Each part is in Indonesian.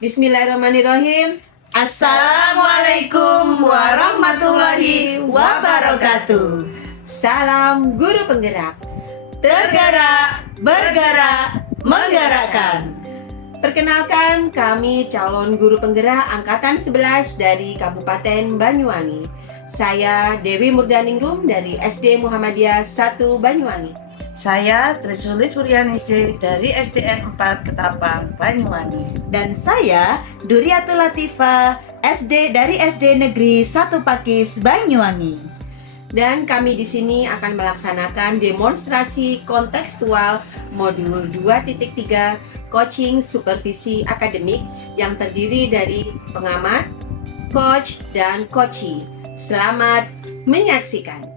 Bismillahirrahmanirrahim. Assalamualaikum warahmatullahi wabarakatuh. Salam guru penggerak. Tergerak, bergerak, menggerakkan. Perkenalkan, kami calon guru penggerak angkatan 11 dari Kabupaten Banyuwangi. Saya Dewi Murdaningrum dari SD Muhammadiyah 1 Banyuwangi. Saya Trisuli Puryanisi dari SDN 4 Ketapang, Banyuwangi. Dan saya Duriatul Latifah dari SD Negeri 1 Pakis, Banyuwangi. Dan kami di sini akan melaksanakan demonstrasi kontekstual modul 2.3 coaching supervisi akademik yang terdiri dari pengamat, coach, dan coachee. Selamat menyaksikan.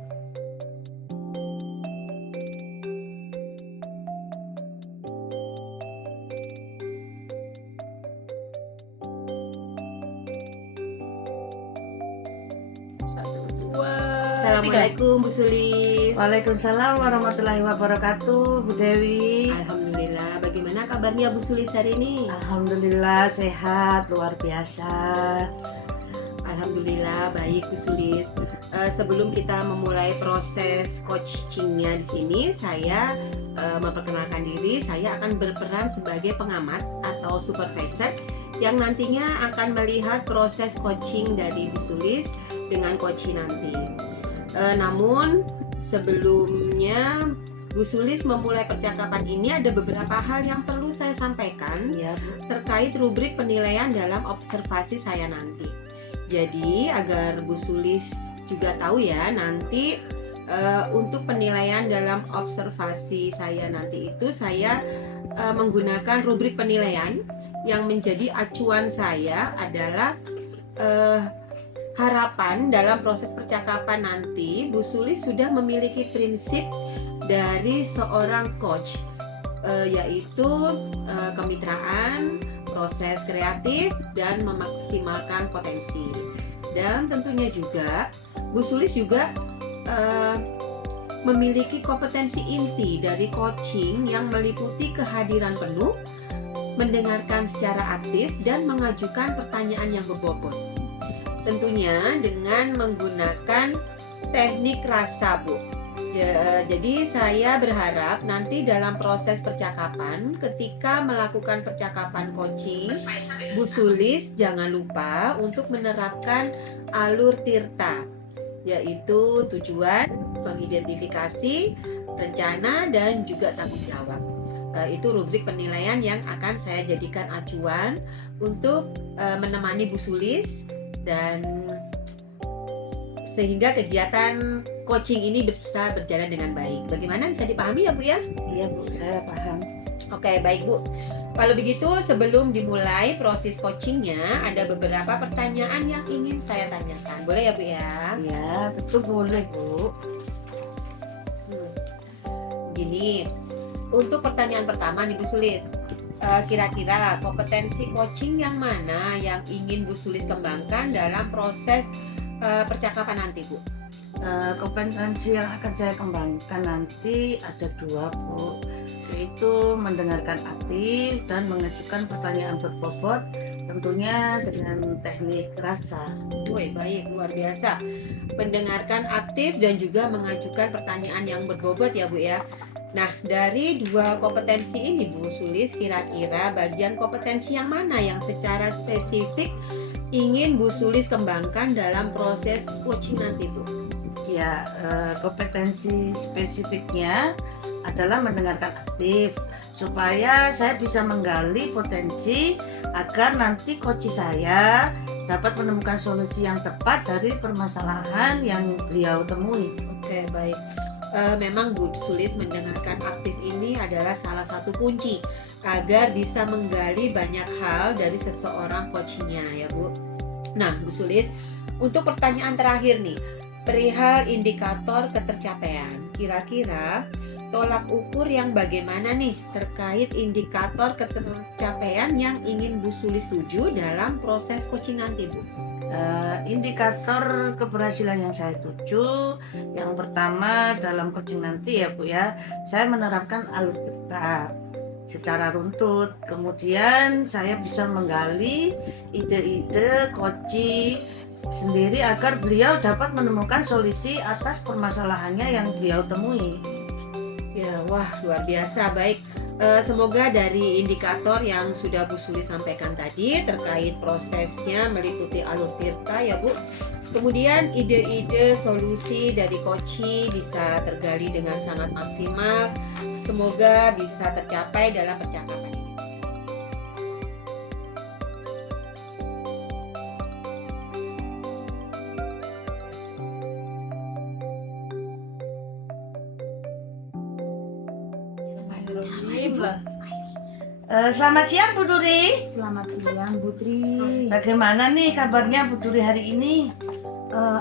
Assalamualaikum Bu Sulis. Waalaikumsalam warahmatullahi wabarakatuh, Bu Dewi. Alhamdulillah, bagaimana kabarnya Bu Sulis hari ini? Alhamdulillah sehat, luar biasa. Alhamdulillah baik Bu Sulis. Sebelum kita memulai proses coachingnya di sini, saya memperkenalkan diri. Saya akan berperan sebagai pengamat atau supervisor yang nantinya akan melihat proses coaching dari Bu Sulis dengan coaching nanti. Namun sebelumnya Bu Sulis memulai percakapan ini ada beberapa hal yang perlu saya sampaikan Ya, Bu. terkait rubrik penilaian dalam observasi saya nanti. Jadi agar Bu Sulis juga tahu ya, nanti untuk penilaian dalam observasi saya nanti itu saya menggunakan rubrik penilaian yang menjadi acuan saya adalah harapan dalam proses percakapan nanti Bu Sulis sudah memiliki prinsip dari seorang coach, yaitu kemitraan, proses kreatif, dan memaksimalkan potensi. Dan tentunya juga Bu Sulis juga memiliki kompetensi inti dari coaching yang meliputi kehadiran penuh, mendengarkan secara aktif, dan mengajukan pertanyaan yang berbobot. Tentunya dengan menggunakan teknik rasa, Bu. Jadi saya berharap nanti dalam proses percakapan, ketika melakukan percakapan coaching, Bu Sulis jangan lupa untuk menerapkan alur tirta, yaitu tujuan, mengidentifikasi, rencana, dan juga tanggung jawab. Itu rubrik penilaian yang akan saya jadikan acuan untuk menemani Bu Sulis dan sehingga kegiatan coaching ini bisa berjalan dengan baik. Bagaimana, bisa dipahami ya Bu ya? Iya, Bu, saya paham. Oke, baik Bu. Kalau begitu sebelum dimulai proses coachingnya, ada beberapa pertanyaan yang ingin saya tanyakan. Boleh ya Bu ya? Ya, tentu boleh, Bu. Gini, untuk pertanyaan pertama nih Bu Sulis, kira-kira kompetensi coaching yang mana yang ingin Bu Sulis kembangkan dalam proses percakapan nanti, Bu? Kompetensi yang akan saya kembangkan nanti ada dua, Bu, yaitu mendengarkan aktif dan mengajukan pertanyaan berbobot, tentunya dengan teknik rasa. Woi, baik, luar biasa. Mendengarkan aktif dan juga mengajukan pertanyaan yang berbobot ya Bu ya. Nah, dari dua kompetensi ini Bu Sulis, kira-kira bagian kompetensi yang mana yang secara spesifik ingin Bu Sulis kembangkan dalam proses coaching nanti, Bu? Ya, kompetensi spesifiknya adalah mendengarkan aktif supaya saya bisa menggali potensi agar nanti coach saya dapat menemukan solusi yang tepat dari permasalahan yang beliau temui. Oke, baik. Memang Bu Sulis mendengarkan aktif ini adalah salah satu kunci agar bisa menggali banyak hal dari seseorang coachingnya ya Bu. Nah Bu Sulis, untuk pertanyaan terakhir nih, perihal indikator ketercapaian, kira-kira tolak ukur yang bagaimana nih terkait indikator ketercapaian yang ingin Bu Sulis tuju dalam proses coaching nanti Bu? Indikator keberhasilan yang saya tuju, yang pertama dalam coaching nanti ya Bu ya, saya menerapkan alur tirta. secara runtut. Kemudian saya bisa menggali ide-ide Koci sendiri agar beliau dapat menemukan solusi atas permasalahannya yang beliau temui. Ya, wah luar biasa. Baik, semoga dari indikator yang sudah Bu Suli sampaikan tadi terkait prosesnya meliputi alur tirta ya Bu. Kemudian ide-ide solusi dari Koci bisa tergali dengan sangat maksimal. Semoga bisa tercapai dalam percakapan ini. Selamat siang Bu Duri. Selamat siang Bu Tri. Bagaimana nih kabarnya Bu Duri hari ini?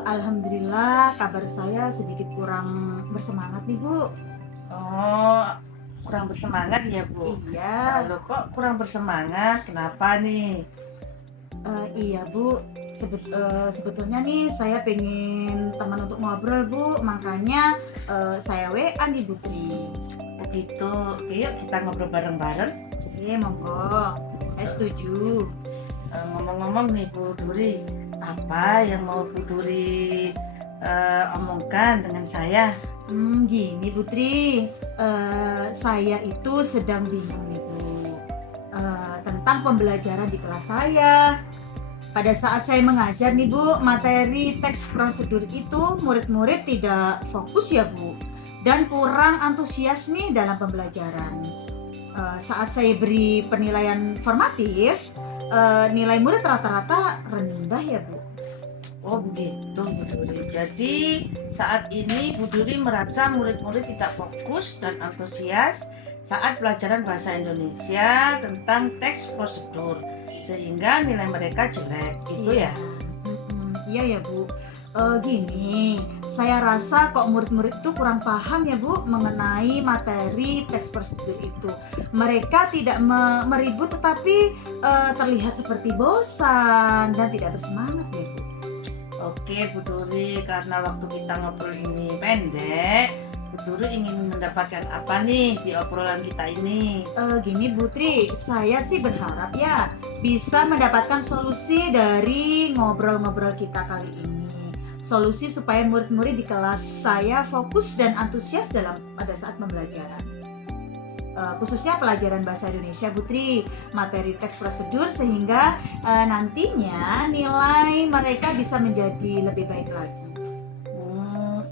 Alhamdulillah kabar saya sedikit kurang bersemangat nih Bu. Oh, kurang bersemangat ya Bu? Iya. Loh, kok kurang bersemangat? Kenapa nih? Iya Bu, sebetulnya nih saya pengen teman untuk ngobrol Bu, makanya saya WA nih Bu Tri. Begitu. Oke, yuk kita ngobrol bareng-bareng. Oke, monggo, saya setuju. Ngomong-ngomong nih Bu Duri, apa yang mau Bu Duri omongkan dengan saya? Gini Bu Tri, saya itu sedang bingung nih Bu, tentang pembelajaran di kelas saya. Pada saat saya mengajar nih Bu, materi teks prosedur itu murid-murid tidak fokus ya Bu, dan kurang antusias nih dalam pembelajaran. Saat saya beri penilaian formatif, nilai murid rata-rata rendah ya Bu. Oh begitu Bu Duri. Jadi saat ini Bu Duri merasa murid-murid tidak fokus dan antusias saat pelajaran bahasa Indonesia tentang teks prosedur, sehingga nilai mereka jelek, gitu ya? Iya ya Bu. Gini, saya rasa kok murid-murid itu kurang paham ya Bu mengenai materi teks prosedur itu. Mereka tidak meribut tetapi terlihat seperti bosan dan tidak bersemangat ya Bu. Oke Bu Duri, karena waktu kita ngobrol ini pendek, Bu Duri ingin mendapatkan apa nih di obrolan kita ini? Gini Bu Tri, saya sih berharap ya bisa mendapatkan solusi dari ngobrol-ngobrol kita kali ini. Solusi supaya murid-murid di kelas saya fokus dan antusias pada saat pembelajaran. Khususnya pelajaran bahasa Indonesia Bu Tri, materi teks prosedur, sehingga nantinya nilai mereka bisa menjadi lebih baik lagi.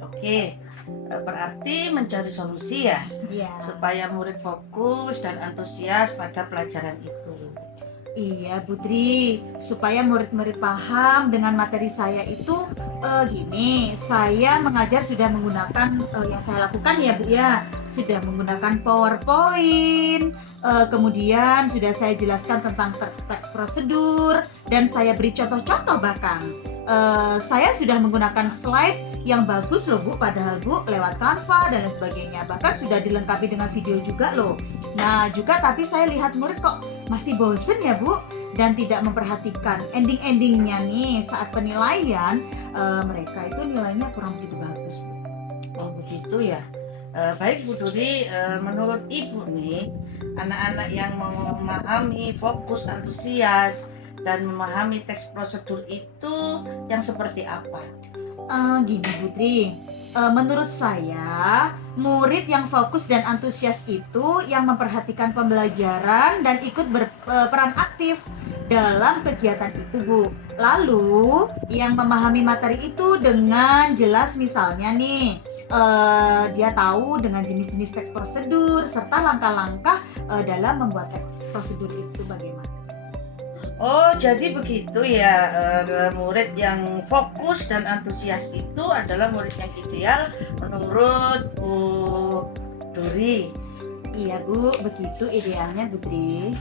Oke. Berarti mencari solusi ya, Iya. supaya murid fokus dan antusias pada pelajaran itu. Iya Bu Tri, supaya murid-murid paham dengan materi saya itu gini, saya mengajar sudah menggunakan yang saya lakukan ya Bu ya, sudah menggunakan PowerPoint, kemudian sudah saya jelaskan tentang teks prosedur, dan saya beri contoh-contoh bahkan. Saya sudah menggunakan slide yang bagus loh Bu, padahal Bu lewat Canva dan lain sebagainya, bahkan sudah dilengkapi dengan video juga loh. Nah juga tapi saya lihat murid kok masih bosen ya Bu, dan tidak memperhatikan ending-endingnya nih saat penilaian, mereka itu nilainya kurang begitu bagus Bu. Oh begitu ya. Baik Bu Duri, menurut Ibu nih, anak-anak yang memahami fokus, antusias, dan memahami teks prosedur itu yang seperti apa? Gini Putri, menurut saya murid yang fokus dan antusias itu yang memperhatikan pembelajaran dan ikut berperan aktif dalam kegiatan itu Bu. Lalu yang memahami materi itu dengan jelas, misalnya nih dia tahu dengan jenis-jenis teks prosedur serta langkah-langkah dalam membuat teks prosedur itu bagaimana. Oh, jadi begitu ya, murid yang fokus dan antusias itu adalah murid yang ideal menurut Bu Duri. Iya Bu, begitu idealnya Putri.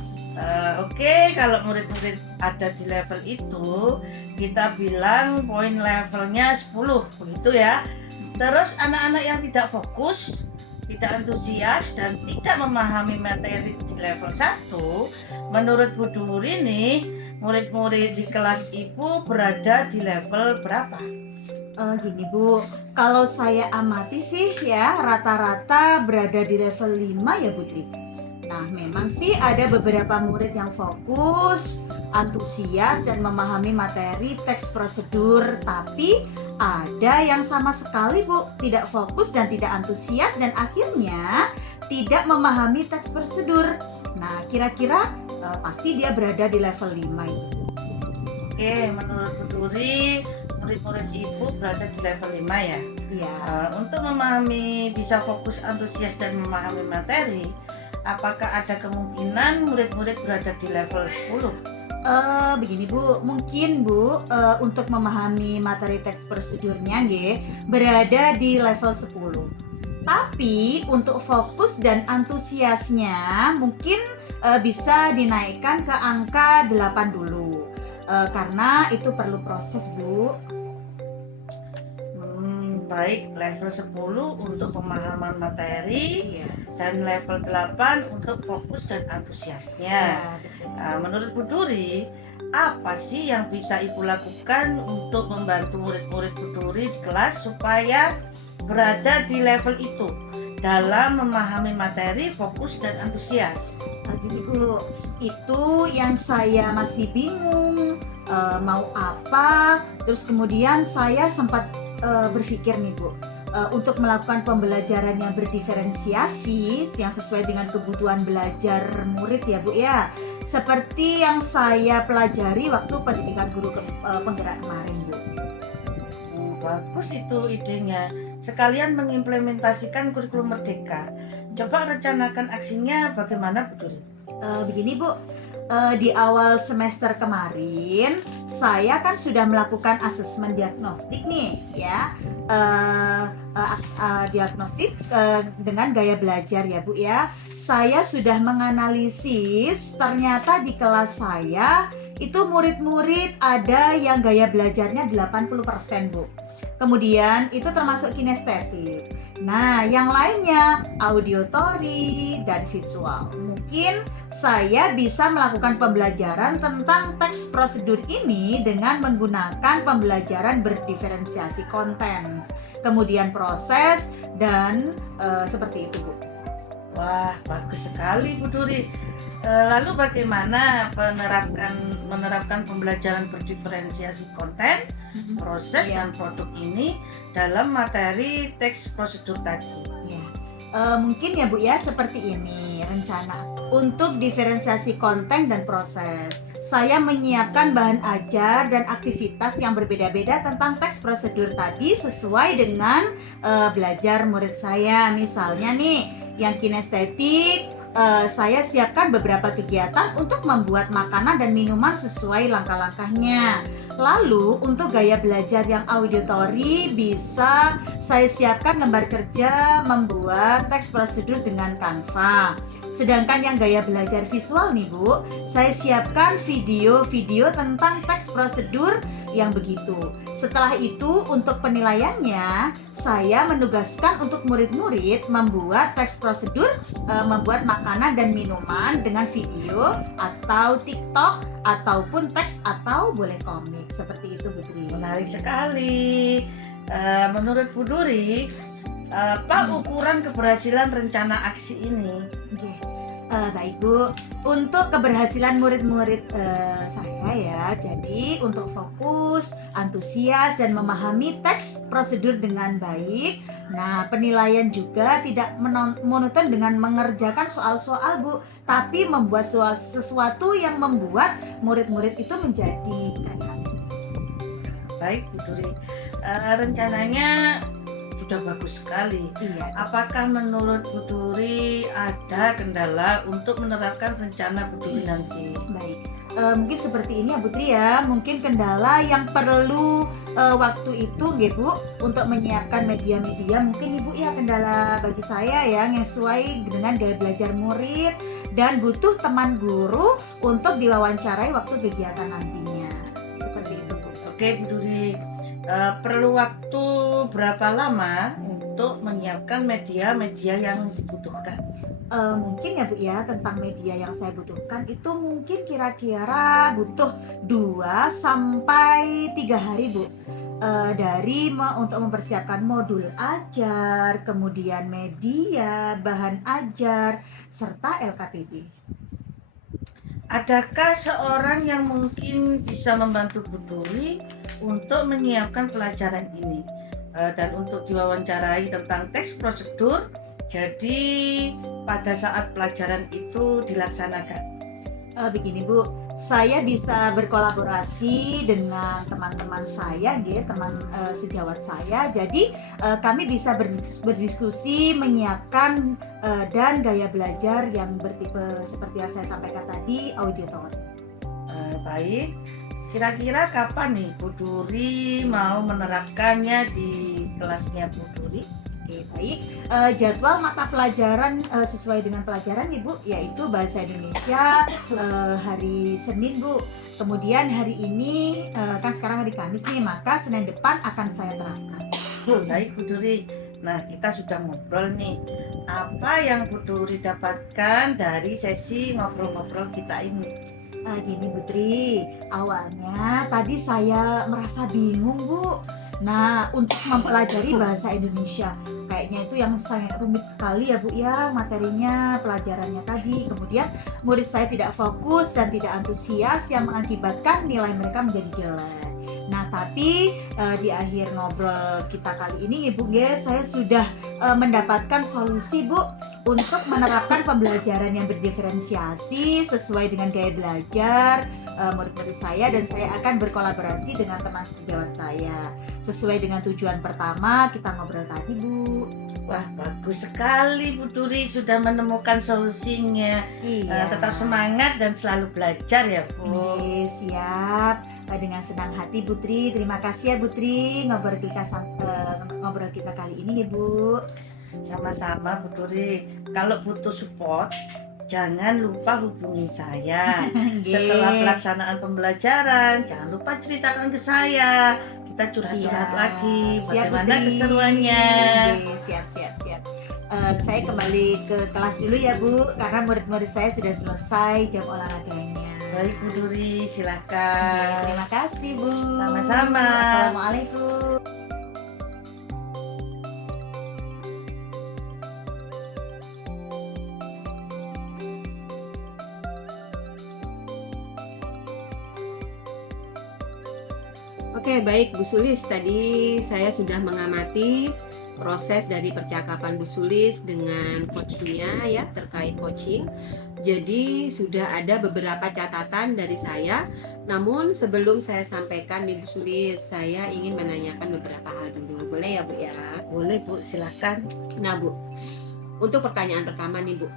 Oke, kalau murid-murid ada di level itu, kita bilang poin levelnya 10, begitu ya. Terus anak-anak yang tidak fokus, tidak antusias, dan tidak memahami materi di level 1, menurut Bu Duri nih, murid-murid di kelas Ibu berada di level berapa? Gini Bu, kalau saya amati sih ya rata-rata berada di level 5 ya Putri. Nah, memang sih ada beberapa murid yang fokus, antusias, dan memahami materi teks prosedur, tapi ada yang sama sekali, Bu, tidak fokus dan tidak antusias dan akhirnya tidak memahami teks prosedur. Nah, kira-kira pasti dia berada di level 5 ini. Oke, menurut Bu Duri, murid-murid Ibu berada di level 5 ya. Iya. Untuk memahami, bisa fokus, antusias, dan memahami materi, apakah ada kemungkinan murid-murid berada di level 10? Begini Bu, mungkin Bu untuk memahami materi teks prosedurnya berada di level 10. Tapi untuk fokus dan antusiasnya mungkin bisa dinaikkan ke angka 8 dulu. Karena itu perlu proses, Bu. Baik, level 10 untuk pemahaman materi Iya. dan level 8 untuk fokus dan antusiasnya. Menurut Bu Duri, apa sih yang bisa Ibu lakukan untuk membantu murid-murid Bu Duri di kelas supaya berada di level itu dalam memahami materi, fokus, dan antusias? Gini Bu, itu yang saya masih bingung mau apa. Terus kemudian saya sempat berpikir nih Bu, untuk melakukan pembelajaran yang berdiferensiasi yang sesuai dengan kebutuhan belajar murid ya Bu ya, seperti yang saya pelajari waktu pendidikan guru penggerak kemarin Bu. Bagus itu idenya, sekalian mengimplementasikan kurikulum Merdeka. Coba rencanakan aksinya bagaimana Bu Duri? Begini Bu, di awal semester kemarin saya kan sudah melakukan asesmen diagnostik nih ya, diagnostik dengan gaya belajar ya Bu ya. Saya sudah menganalisis, ternyata di kelas saya itu murid-murid ada yang gaya belajarnya 80% Bu. Kemudian itu termasuk kinestetik. Nah, yang lainnya auditory dan visual. Mungkin saya bisa melakukan pembelajaran tentang teks prosedur ini dengan menggunakan pembelajaran berdiferensiasi konten, kemudian proses dan seperti itu Bu. Wah, bagus sekali Bu Duri. Lalu bagaimana menerapkan pembelajaran berdiferensiasi konten, proses, dan produk ini dalam materi teks prosedur tadi? Ya. Mungkin ya Bu ya, seperti ini rencana. Untuk diferensiasi konten dan proses, saya menyiapkan bahan ajar dan aktivitas yang berbeda-beda tentang teks prosedur tadi sesuai dengan belajar murid saya. Misalnya nih, yang kinestetik, saya siapkan beberapa kegiatan untuk membuat makanan dan minuman sesuai langkah-langkahnya. Lalu untuk gaya belajar yang auditory bisa saya siapkan lembar kerja membuat teks prosedur dengan Canva. Sedangkan yang gaya belajar visual nih Bu, saya siapkan video-video tentang teks prosedur yang begitu. Setelah itu untuk penilaiannya, saya menugaskan untuk murid-murid membuat teks prosedur, membuat makanan dan minuman dengan video atau TikTok ataupun teks atau boleh komik. Seperti itu Bu Duri. Menarik sekali. Menurut Bu Duri, apa ukuran keberhasilan rencana aksi ini? Baik Bu, untuk keberhasilan murid-murid saya ya, jadi untuk fokus, antusias, dan memahami teks prosedur dengan baik. Nah, penilaian juga tidak monoton dengan mengerjakan soal-soal Bu, tapi membuat sesuatu yang membuat murid-murid itu menjadi kreatif. Baik Bu Duri, rencananya sudah bagus sekali. Iya. Apakah menurut Bu Duri ada kendala untuk menerapkan rencana Bu Duri nanti? Baik, mungkin seperti ini ya Putri ya. Mungkin kendala yang perlu waktu itu ya Bu untuk menyiapkan media-media. Mungkin Ibu ya kendala bagi saya ya, yang sesuai dengan gaya belajar murid dan butuh teman guru untuk diwawancarai waktu kegiatan nantinya. Seperti itu Bu. Oke Bu Duri, perlu waktu berapa lama untuk menyiapkan media-media yang dibutuhkan? Mungkin ya Bu ya, tentang media yang saya butuhkan itu mungkin kira-kira butuh 2 sampai 3 hari Bu. untuk mempersiapkan modul ajar, kemudian media, bahan ajar, serta LKPD. Adakah seorang yang mungkin bisa membantu Bu Turi untuk menyiapkan pelajaran ini? Dan untuk diwawancarai tentang teks prosedur, jadi pada saat pelajaran itu dilaksanakan. Begini Bu, saya bisa berkolaborasi dengan teman-teman saya, teman sejawat saya. Jadi kami bisa berdiskusi, menyiapkan dan gaya belajar yang bertipe seperti yang saya sampaikan tadi, auditor. Baik, kira-kira kapan nih Bu Turi mau menerapkannya di kelasnya Bu Turi? Oke, baik. Jadwal mata pelajaran sesuai dengan pelajaran Ibu, yaitu Bahasa Indonesia hari Senin Bu. Kemudian hari ini kan sekarang hari Kamis nih, maka Senin depan akan saya terapkan. Baik Bu Turi. Nah, kita sudah ngobrol nih. Apa yang Bu Turi dapatkan dari sesi ngobrol-ngobrol kita ini? Gini Putri, awalnya tadi saya merasa bingung Bu. Nah, untuk mempelajari bahasa Indonesia, kayaknya itu yang sangat rumit sekali ya Bu ya, materinya, pelajarannya tadi. Kemudian murid saya tidak fokus dan tidak antusias yang mengakibatkan nilai mereka menjadi jelek. Nah, tapi di akhir ngobrol kita kali ini Ibu saya sudah mendapatkan solusi Bu untuk menerapkan pembelajaran yang berdiferensiasi sesuai dengan gaya belajar murid-murid saya, dan saya akan berkolaborasi dengan teman sejawat saya sesuai dengan tujuan pertama kita ngobrol tadi Bu. Wah, bagus sekali Bu Turi sudah menemukan solusinya. Iya. Tetap semangat dan selalu belajar ya Bu. Oke, siap. Dengan senang hati Putri. Terima kasih ya Putri ngobrol kita kali ini ya Bu. Sama-sama Bu Turi. Kalau butuh support, jangan lupa hubungi saya. Setelah pelaksanaan pembelajaran, jangan lupa ceritakan ke saya. Kita curhat-curhat lagi bagaimana Putri. keseruannya. Siap. Saya kembali ke kelas dulu ya Bu, karena murid-murid saya sudah selesai jam olahraganya. Baik Bu Turi, silakan. Terima kasih Bu. Sama-sama. Assalamualaikum. Oke, baik Bu Sulis, tadi saya sudah mengamati proses dari percakapan Bu Sulis dengan coachnya ya, terkait coaching. Jadi sudah ada beberapa catatan dari saya. Namun sebelum saya sampaikan nih Bu Sulis, saya ingin menanyakan beberapa hal dulu. Boleh ya Bu ya? Boleh Bu, silakan. Nah Bu, untuk pertanyaan pertama nih Bu,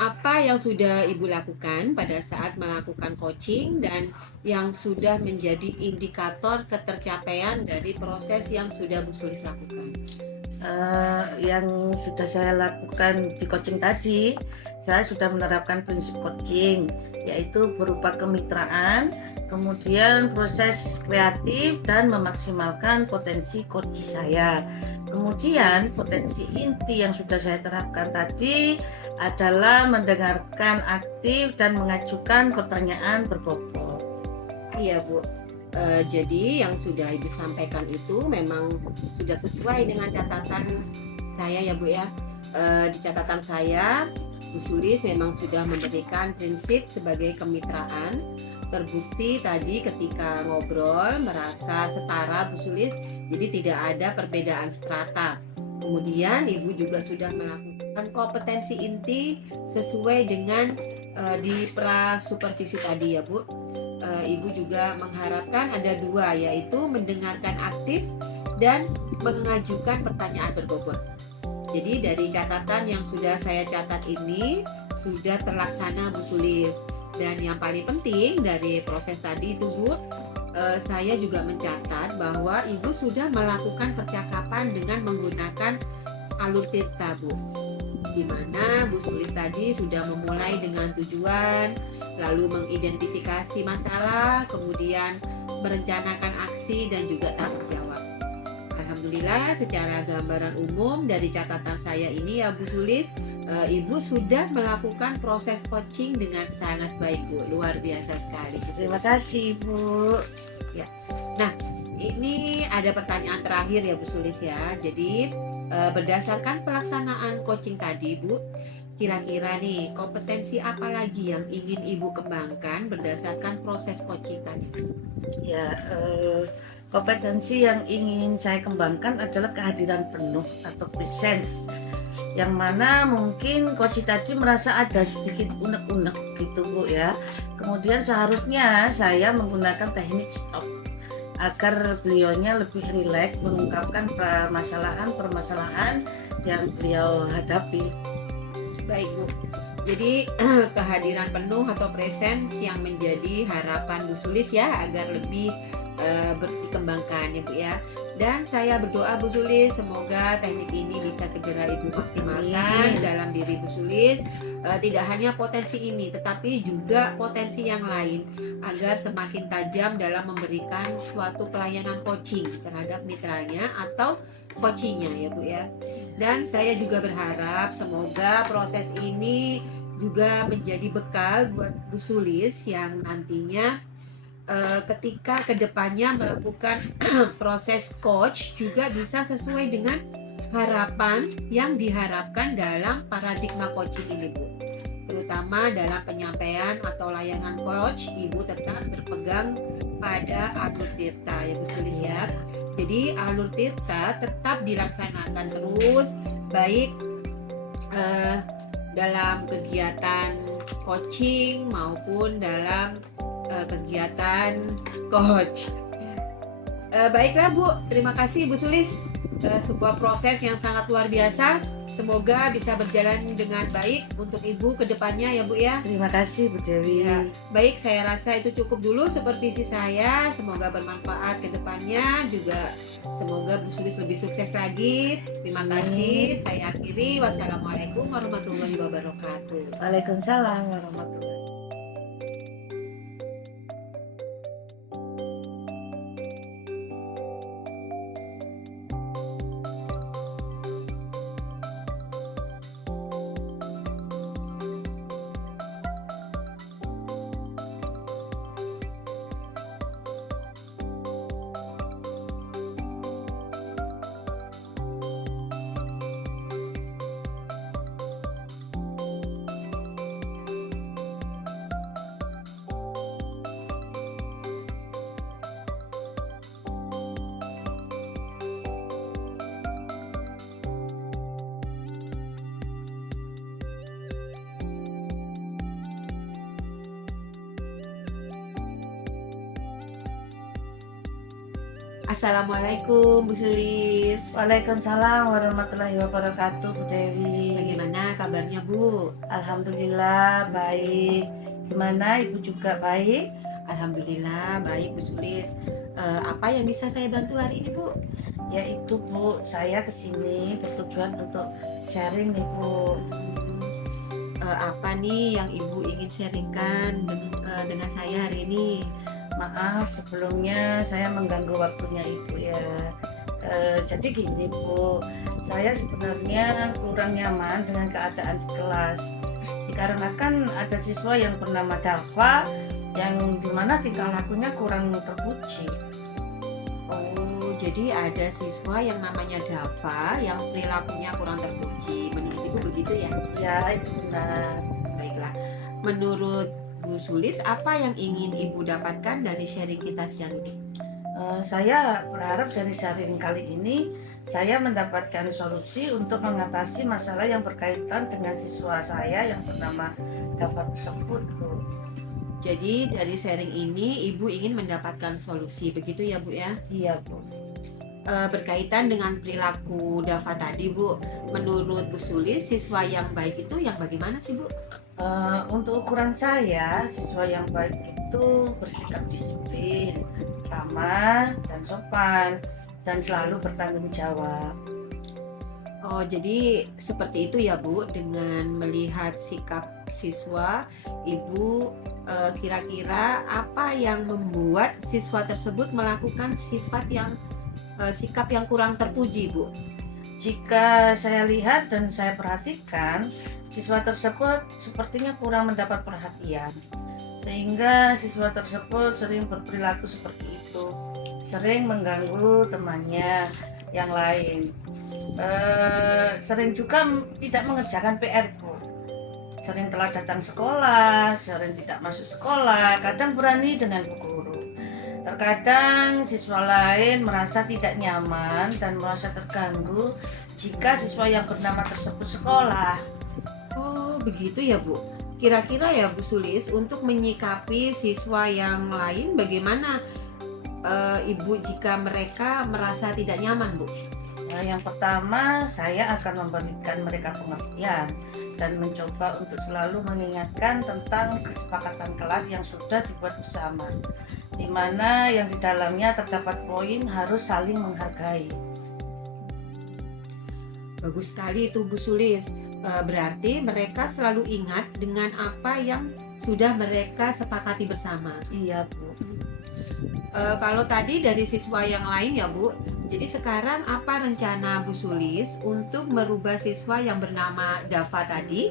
apa yang sudah Ibu lakukan pada saat melakukan coaching dan yang sudah menjadi indikator ketercapaian dari proses yang sudah Bu Sulis lakukan? Yang sudah saya lakukan di coaching tadi, saya sudah menerapkan prinsip coaching, yaitu berupa kemitraan, kemudian proses kreatif dan memaksimalkan potensi coach saya. Kemudian potensi inti yang sudah saya terapkan tadi adalah mendengarkan aktif dan mengajukan pertanyaan berbobot. Iya Bu, jadi yang sudah Ibu sampaikan itu memang sudah sesuai dengan catatan saya ya Bu ya. Di catatan saya, Bu Sulis memang sudah memberikan prinsip sebagai kemitraan. Terbukti tadi ketika ngobrol merasa setara Bu Sulis, jadi tidak ada perbedaan strata. Kemudian Ibu juga sudah melakukan kompetensi inti sesuai dengan di pra-supervisi tadi ya Bu. Ibu juga mengharapkan ada dua, yaitu mendengarkan aktif dan mengajukan pertanyaan berbobot. Jadi dari catatan yang sudah saya catat ini sudah terlaksana Bu Sulis. Dan yang paling penting dari proses tadi itu Bu, saya juga mencatat bahwa Ibu sudah melakukan percakapan dengan menggunakan alur tirta Bu, di mana Bu Sulis tadi sudah memulai dengan tujuan, lalu mengidentifikasi masalah, kemudian merencanakan aksi dan juga tanggung jawab. Alhamdulillah secara gambaran umum dari catatan saya ini ya Bu Sulis, Ibu sudah melakukan proses coaching dengan sangat baik Bu, luar biasa sekali Bu Sulis. Terima kasih Bu. Ini ada pertanyaan terakhir ya Bu Sulis ya. Jadi berdasarkan pelaksanaan coaching tadi Bu, kira-kira nih kompetensi apa lagi yang ingin Ibu kembangkan berdasarkan proses coaching tadi? Ya, kompetensi yang ingin saya kembangkan adalah kehadiran penuh atau presence, yang mana mungkin coach tadi merasa ada sedikit unek-unek gitu Bu ya. Kemudian seharusnya saya menggunakan teknik stop agar beliaunya lebih rileks mengungkapkan permasalahan yang beliau hadapi. Baik Bu. Jadi kehadiran penuh atau presence yang menjadi harapan Bu Sulis ya agar lebih dikembangkan ya Bu ya. Dan saya berdoa Bu Sulis semoga teknik ini bisa segera Ibu maksimalkan dalam diri Bu Sulis. Tidak hanya potensi ini tetapi juga potensi yang lain agar semakin tajam dalam memberikan suatu pelayanan coaching terhadap mitranya atau coachingnya ya Bu ya. Dan saya juga berharap semoga proses ini juga menjadi bekal buat Bu Sulis yang nantinya ketika kedepannya melakukan proses coach juga bisa sesuai dengan harapan yang diharapkan dalam paradigma coaching ini Bu. Terutama dalam penyampaian atau layanan coach, Ibu tetap berpegang pada alur tirta ya Bu Sulis ya. Jadi alur tirta tetap dilaksanakan terus baik dalam kegiatan coaching maupun dalam kegiatan coach. Baiklah Bu, terima kasih Bu Sulis. Sebuah proses yang sangat luar biasa. Semoga bisa berjalan dengan baik untuk Ibu ke depannya ya Bu ya. Terima kasih Bu Dewi. Ya, baik, saya rasa itu cukup dulu seperti saya. Semoga bermanfaat ke depannya juga. Semoga Bu Sulis lebih sukses lagi. Terima kasih. Saya akhiri. Wassalamualaikum warahmatullahi wabarakatuh. Waalaikumsalam warahmatullahi. Assalamualaikum Bu Sulis. Waalaikumsalam warahmatullahi wabarakatuh Bu Dewi. Bagaimana kabarnya Bu? Alhamdulillah baik. Gimana Ibu juga baik? Alhamdulillah baik Bu Sulis. Apa yang bisa saya bantu hari ini Bu? Yaitu Bu, saya kesini bertujuan untuk sharing nih Bu. Apa nih yang Ibu ingin sharingkan dengan saya hari ini? Maaf sebelumnya saya mengganggu waktunya Ibu ya. Jadi gini Bu, saya sebenarnya kurang nyaman dengan keadaan di kelas. Dikarenakan ada siswa yang bernama Dava yang dimana tingkah lakunya kurang terpuji. Oh, jadi ada siswa yang namanya Dava yang perilakunya kurang terpuji. Menurut Ibu begitu ya? Ya itu benar. Baiklah. Menurut Bu Sulis, apa yang ingin Ibu dapatkan dari sharing kita siang ini? Saya berharap dari sharing kali ini saya mendapatkan solusi untuk mengatasi masalah yang berkaitan dengan siswa saya yang bernama Dava tersebut Bu. Jadi dari sharing ini Ibu ingin mendapatkan solusi, begitu ya Bu ya? Iya Bu. Berkaitan dengan perilaku Dava tadi Bu, menurut Bu Sulis siswa yang baik itu yang bagaimana sih Bu? Untuk ukuran saya, siswa yang baik itu bersikap disiplin, ramah, dan sopan, dan selalu bertanggung jawab. Oh, jadi seperti itu ya Bu, dengan melihat sikap siswa, Ibu kira-kira apa yang membuat siswa tersebut melakukan sikap yang kurang terpuji Bu? Jika saya lihat dan saya perhatikan, siswa tersebut sepertinya kurang mendapat perhatian, sehingga siswa tersebut sering berperilaku seperti itu. sering mengganggu temannya yang lain. Sering juga tidak mengerjakan PR, Bu. Sering telat datang sekolah, sering tidak masuk sekolah, kadang berani dengan bu guru. Terkadang siswa lain merasa tidak nyaman dan merasa terganggu jika siswa yang bernama tersebut sekolah. Oh, begitu ya, Bu. Kira-kira ya, Bu Sulis, untuk menyikapi siswa yang lain bagaimana Ibu jika mereka merasa tidak nyaman, Bu? Nah, yang pertama, saya akan memberikan mereka pengertian dan mencoba untuk selalu mengingatkan tentang kesepakatan kelas yang sudah dibuat bersama, di mana yang di dalamnya terdapat poin harus saling menghargai. Bagus sekali itu, Bu Sulis. Berarti mereka selalu ingat dengan apa yang sudah mereka sepakati bersama. Iya, Bu. Kalau tadi dari siswa yang lain ya, Bu. Jadi sekarang apa rencana Bu Sulis untuk merubah siswa yang bernama Dava tadi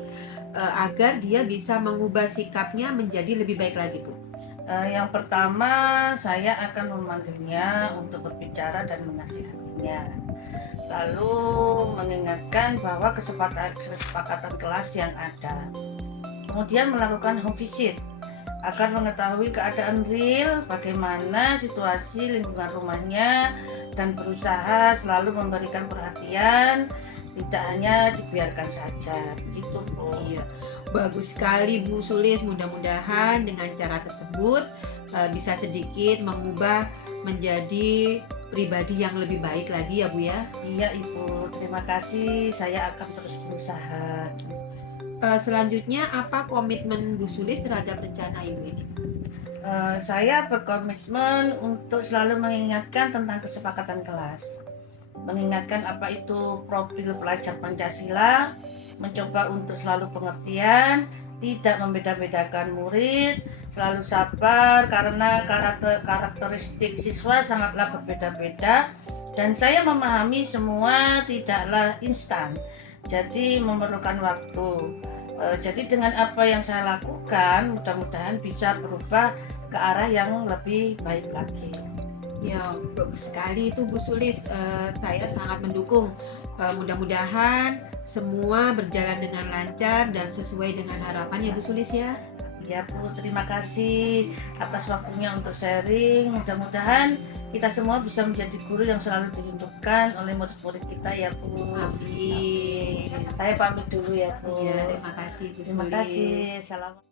agar dia bisa mengubah sikapnya menjadi lebih baik lagi, Bu? Yang pertama, saya akan memanggilnya untuk berbicara dan menasihatinya. Lalu mengingatkan bahwa kesepakatan kelas yang ada. Kemudian melakukan home visit agar mengetahui keadaan real, bagaimana situasi lingkungan rumahnya, dan berusaha selalu memberikan perhatian, tidak hanya dibiarkan saja. Gitu, Bu. Iya, bagus sekali Bu Sulis. Mudah-mudahan dengan cara tersebut bisa sedikit mengubah menjadi pribadi yang lebih baik lagi ya, Bu ya. Iya, Ibu. Terima kasih. Saya akan terus berusaha. Selanjutnya apa komitmen Bu Sulis terhadap rencana Ibu ini? Saya berkomitmen untuk selalu mengingatkan tentang kesepakatan kelas, mengingatkan apa itu profil pelajar Pancasila, mencoba untuk selalu pengertian, tidak membeda-bedakan murid, selalu sabar karena karakteristik siswa sangatlah berbeda-beda, dan saya memahami semua tidaklah instan, jadi memerlukan waktu. Jadi dengan apa yang saya lakukan, mudah-mudahan bisa berubah ke arah yang lebih baik lagi. Ya, bagus sekali itu Bu Sulis. Saya sangat mendukung. Mudah-mudahan semua berjalan dengan lancar dan sesuai dengan harapan ya Bu Sulis ya. Ya, Bu, terima kasih atas waktunya untuk sharing. Mudah-mudahan kita semua bisa menjadi guru yang selalu dirindukan oleh murid-murid kita ya, Bu. Amin. Saya pamit dulu ya, Bu. Ya, terima kasih Bu Terima Sulis. kasih. Salam.